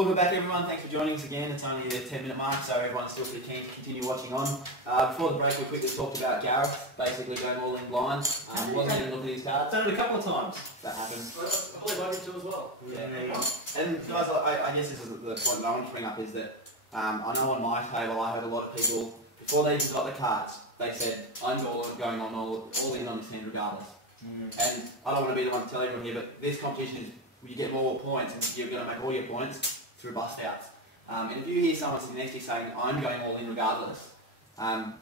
Welcome back everyone, thanks for joining us again. It's only the 10-minute mark, so everyone's still pretty keen to continue watching on. Before the break we quickly talked about Gareth, basically going all in blind. Wasn't even looking at his cards. Done it a couple of times. That happens. Holly Logan too as well. Yeah. And guys, I guess this is the point that I want to bring up is that I know on my table I heard a lot of people, before they even got the cards, they said, I'm going on all in on this hand regardless. And I don't want to be the one to tell everyone here, but this competition is you get more points and you're going to make all your points through bust outs. And if you hear someone sitting next to you saying, I'm going all in regardless,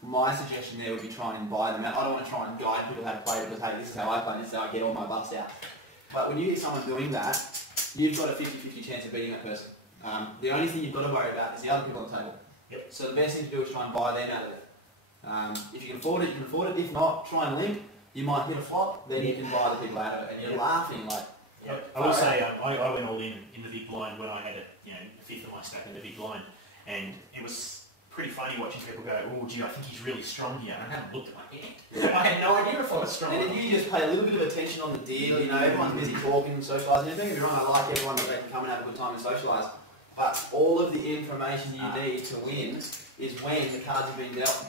my suggestion there would be trying and buy them out. I don't want to try and guide people how to play because, hey, this is how I play, this is how I get all my bust out. But when you hear someone doing that, you've got a 50-50 chance of beating that person. The only thing you've got to worry about is the other people on the table. Yep. So the best thing to do is try and buy them out of it. If you can afford it, you can afford it. If not, try and limp. You might hit a flop, then you can buy the people out of it. And you're laughing like... Yep. I will say I went all in the big blind when I had a fifth of my stack in the big blind, and it was pretty funny watching people go, oh gee, I think he's really strong here. And I hadn't looked at my hand. I had no idea if I was strong. And if you just pay a little bit of attention on the deal, everyone's busy talking and socialising. Don't get me wrong, I like everyone that they can come and have a good time and socialise. But all of the information you need to win is when the cards have been dealt.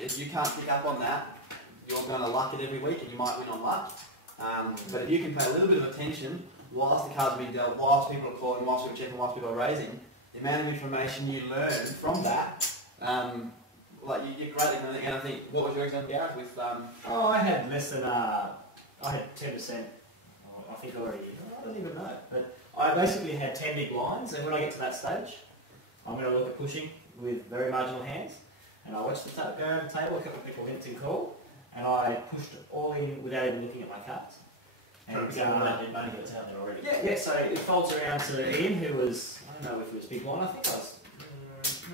If you can't pick up on that, you're going to luck it every week and you might win on luck. But if you can pay a little bit of attention whilst the cards are being dealt, whilst people are calling, whilst people are checking, whilst people are raising, the amount of information you learn from that, you're greatly going to think, what was your example, Gareth, with... I had less than, I had 10%, I think already, I don't even know, but I basically had 10 big blinds, and when I get to that stage, I'm going to look at pushing with very marginal hands, and I watch the go over the table, a couple of people hint and call, and I pushed all in without even looking at my cards. And that did money that's out there already. Yeah, so it folds around to Ian, who was, I don't know if it was big blind, I think I was,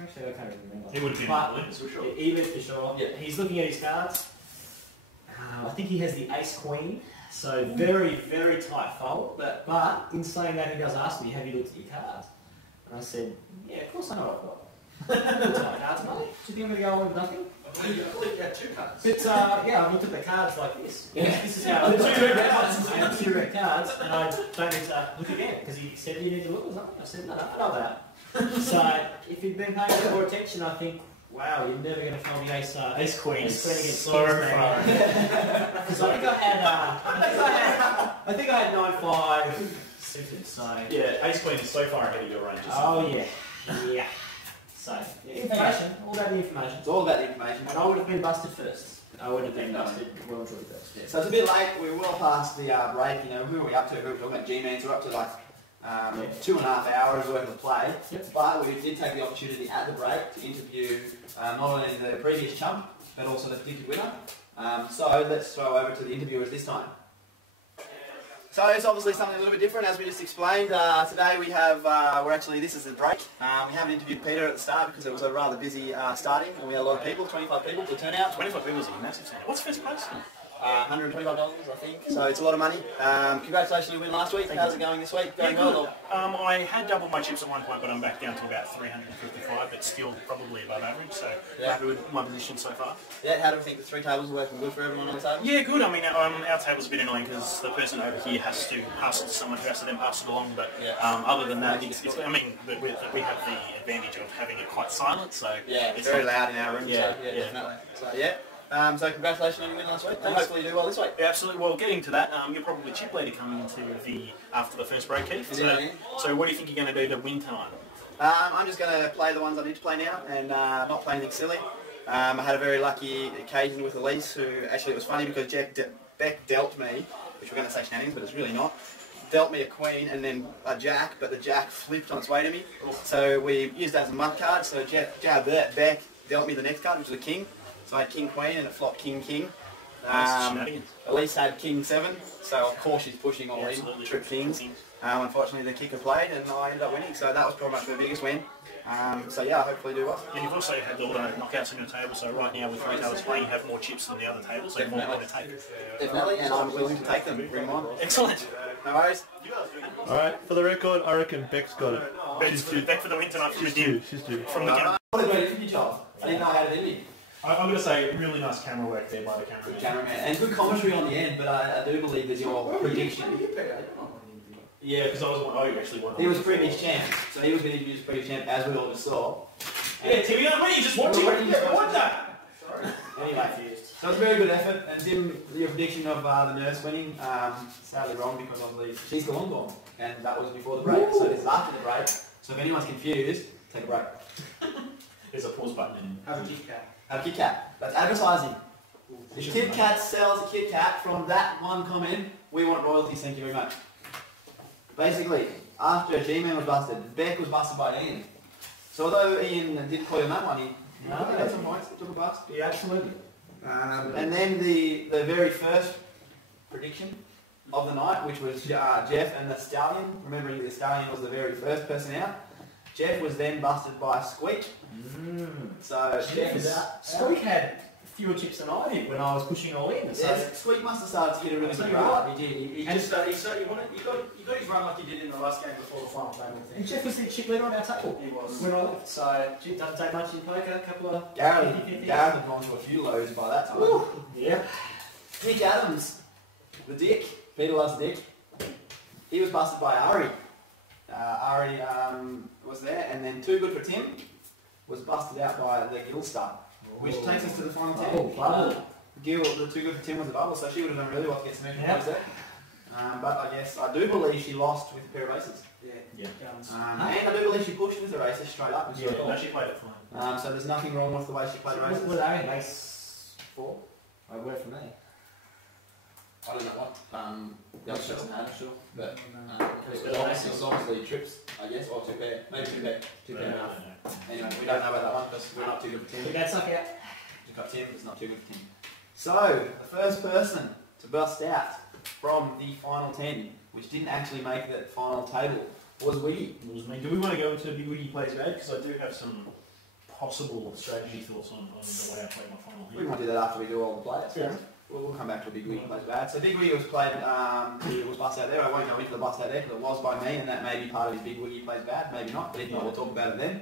actually I can't even remember. He would have been blind, for sure. Even for sure. Yeah, he's looking at his cards. I think he has the ace-queen, so very, very tight fold. But in saying that, he does ask me, have you looked at your cards? And I said, yeah, of course I know what I've got. Tight cards, mate. Do you think I'm going to go on with nothing? I believe you had two cards. But yeah, I've looked at the cards like this. Yeah. This is how I have two red cards, and I don't need to look again because he said you need to look or something. I said no, I know that. So if you've been paying more attention, I think, wow, you're never going to find the ace queen against so far. Because I think I had 9-5 suited. So yeah, ace queen is so far ahead of your range. Oh yeah, yeah. So, information, all about the information. It's all about the information. And I would have been busted first. I would have been busted well and truly first. Yeah. So it's a bit late, we're well past the break, who are we up to? We're talking about G-Mans, we're up to like 2.5 hours worth of play. Yep. But we did take the opportunity at the break to interview not only the previous chump, but also the predicted winner. So let's throw over to the interviewers this time. So it's obviously something a little bit different, as we just explained. Today we have, this is the break. We haven't interviewed Peter at the start because it was a rather busy starting, and we had a lot of people, 25 people to turn out. 25 people is a massive turnout. What's first place? $125, I think. So it's a lot of money. Congratulations, you win last week. How's it going this week? Going well? I had doubled my chips at one point, but I'm back down to about 355, but still probably above average, so happy with my position so far. Yeah, how do we think the three tables are working good for everyone on the table? Yeah, good. I mean, our table's a bit annoying because the person over here has to pass it to someone who has to then pass it along, but other than that, I mean, we have the advantage of having it quite silent, so... Yeah, it's very loud in our room, yeah, so definitely. So, yeah. So congratulations on your win last week. And hopefully you do well this week. Yeah, absolutely. Well, getting to that, you're probably chip leader coming into after the first break, Keith. So what do you think you're going to do to win tonight? I'm just going to play the ones I need to play now and not play anything silly. I had a very lucky occasion with Elise, who actually it was funny because Beck dealt me, which we're going to say shenanigans, but it's really not. Dealt me a queen and then a jack, but the jack flipped on its way to me. So we used that as a muck card. So Beck dealt me the next card, which was a king. So I had king queen and it flopped king king. Elise had king 7, so of course she's pushing all in, trip kings. Unfortunately the kicker played and I ended up winning, so that was probably much the biggest win. So yeah, hopefully do well. And you've also had all the knockouts on your table, so right now with 3 tables playing, you have more chips than the other tables, so more to take. Definitely, and I'm willing to take them. Bring them on. Excellent. No worries. Alright, for the record, I reckon Beck's got it. Beck for the win tonight from the gym. She's due. From the gym. What a great interview, Charles. I didn't know how to interview. I'm going to say really nice camera work there by the cameraman. And good commentary on the end, but I do believe that your prediction Yeah, because I actually won. He was previous champ, so he was being introduced previous champ, as we all just saw. Yeah, Timmy, what are you just watching? What that? Sorry. Anyway, so it was a very good effort, and Tim, your prediction of the nurse winning, sadly wrong because obviously she's the long gone, and that was before the break, so this is after the break. So if anyone's confused, take a break. There's a pause button in. Have a Kit Kat. Have a Kit Kat. That's advertising. If Kit Kat sells a Kit Kat from that one comment, we want royalties, thank you very much. Basically, after G-Man was busted, Beck was busted by Ian. So although Ian did call him that one, he had some points, took a bust. Yeah, absolutely. And then the very first prediction of the night, which was Jeff and the Stallion. Remembering the Stallion was the very first person out. Jeff was then busted by Squeak. So Squeak had fewer chips than I did when I was pushing all in. So yes, Squeak must have started to get a really good run. He did. He got his run like he did in the last game before the final game. and Jeff was the chip leader on our table He was. when I left. So it doesn't take much in poker. A couple of Gareth had gone to a few lows by that time. Ooh, yeah. Nick Adams, the Dick, Peter loves Dick. He was busted by Ari. Ari was there, and then Too Good for Tim was busted out by the Gilstar, which takes us to the final 10. Bubble. Gil, the Too Good for Tim was a bubble, so she would have done really well to get some extra points there. But I guess, I do believe she lost with a pair of aces. Yeah. And I do believe she pushed with her aces straight up. Which was cool. No, she played it fine. So there's nothing wrong with the way she played her aces. Was Ari ace 4? I word from me. I don't know what the other person had, sure. But it was obviously trips, I guess, or two pair. Maybe two pair. Two pair. Anyway, we don't know about that one because we're not too good for Tim. Big bad suck out. We've got Tim, it's not too good for Tim. So, the first person to bust out from the final 10, which didn't actually make the final table, was Wiggy. It was me. Do we want to go into Big Wiggy Plays Bad? Because I do have some possible strategy thoughts on the way I play my final We here. might do that after we do all the players. Yeah. We'll come back to a Big Wiggy Plays Bad. So Big Wiggy was played, he was bust out there. I won't go into the bust out there because it was by me, and that may be part of his Big Wiggy Plays Bad, maybe not, but if not, we'll talk about it then.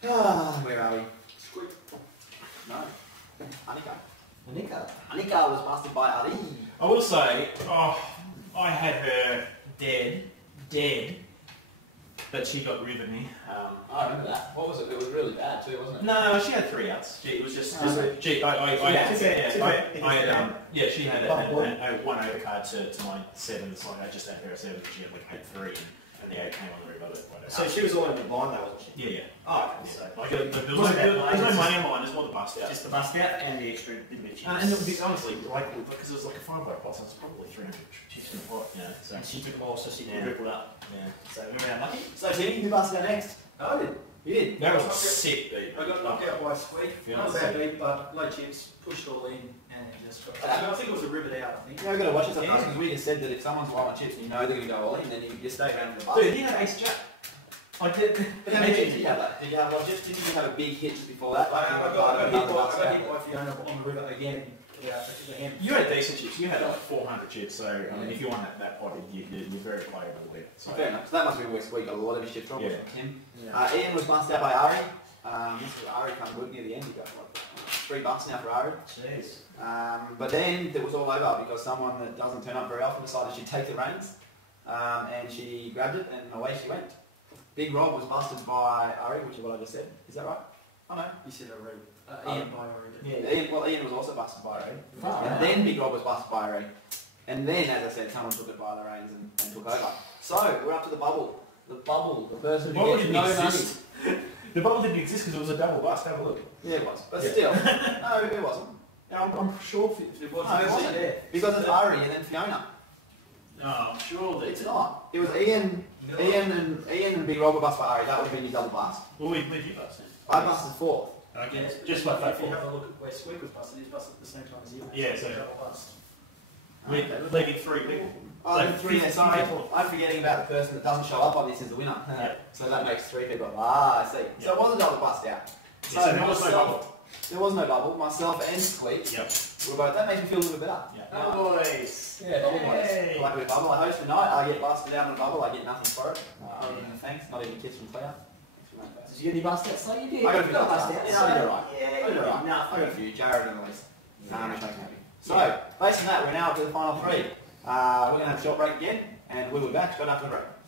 Where are we? Squid. No. Anika. Anika was busted by Ali. I will say, I had her dead, but she got rid of me. I remember that. What was it? It was really bad too, wasn't it? No, she had 3 outs. It was just she had she had a 1 overcard to my 7. It's like I just had her 7. She had like 8-3, and the 8 came on the river. So she was all over the blind though, wasn't she? Yeah. Oh, okay. So Like there was no money on mine. There's more the bust out. just the bust out and the extra bit of chips. And it would be honestly like because it was like a 5 pot, so it's probably 300 chips in the pot. Yeah. So And she took them all, so she Yeah. dribbled up. yeah. So we were unlucky. So Tim, who busted out next? I did. You did? That was a sick beat. I got knocked out by Squeak. Yeah. Not a bad beat, but no chips. Pushed all in and it just got. I think it was a rivet out. I think. You know, we've got to watch it sometimes because we just said that if someone's low on chips and you know they're going to go all in, then you just stay around the bus. Dude, you know Ace Jack? I did. But how many chips did you have that? Did you have, didn't you have a big hit before that? Like, I got hit by Fiona on the river again. Yeah, again. You had decent chips. You had like 400 chips. So I mean, if you won that pot, you're very playable with it. So Fair enough. So that must be where we got a lot of his chips from. Yeah. From Tim. Ian was busted out by Ari. This was Ari come good near the end. He got like 3 bucks now for Ari. Jeez. But then it was all over because someone that doesn't turn up very often decided she'd take the reins. And she grabbed it and away she went. Big Rob was busted by Ari, which is what I just said. Is that right? Oh no. You said already. Ian by already. Yeah. Ian was also busted by Ari. Wow. And then Big Rob was busted by Ari. And then, as I said, someone took it by the reins and took over. So, we're up to the bubble. The bubble, the person who gets no money. The bubble didn't exist because it was a double bust. Have a look. Yeah, it was. But still. No, it wasn't. Yeah, I'm sure it was. No, it wasn't. Because it's Ari and then Fiona. No, I'm sure that It's not. It was Ian and Big Rob were busted by Ari. That would have been his double bust. Well, we leave you bust then. I busted 4th. Okay. Yes, Just like that. if you have a look at where Squeak was busted, he's busted at the same time as you. Yeah, so- double bust. We're leaving 3 people. Oh, So then 3 there. Sorry, people. I'm forgetting about the person that doesn't show up on this as the winner. Yeah. So that makes 3 people. Ah, I see. So it was a double bust out. So there was no bubble. There was no bubble. Myself and Squeak Yep. were both. That makes me feel a little bit better. Yeah. Oh, boys. Yeah, bubble boys. Yay. I like a bit of bubble. I host the night. I get busted out in a bubble. I get nothing for it. Not even a thanks. Not even a kiss from Claire. Did you get any bust outs? So you did. I got a few bust bust outs. outs. Yeah, I did alright. Yeah, I you did did alright. enough. I got a few. Jared and the list. Which makes me happy. So, based on that, we're now up to the final 3. We're going to have a short break again. and we'll be back straight after the break.